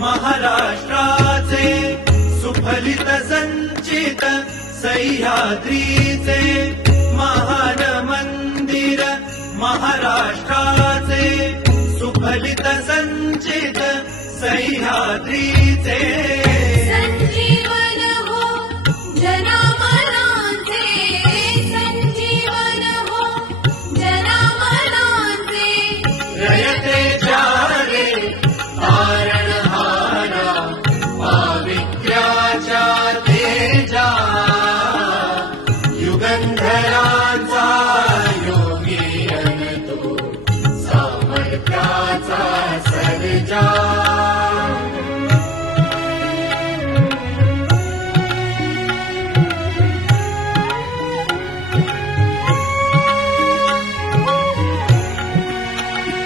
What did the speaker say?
महाराष्ट्राचे सुफलित संचित सह्याद्रीचे महान मंदिर महाराष्ट्राचे सुफलित संचित सह्याद्रीचे संजीवन हो जनामनांचे संजीवन हो जनामनांचे रयते चारे तारणहारा पावित्र्याच्या तेजा युगंधरांचा योगी अन तो सामर्थ्याचा सर्जा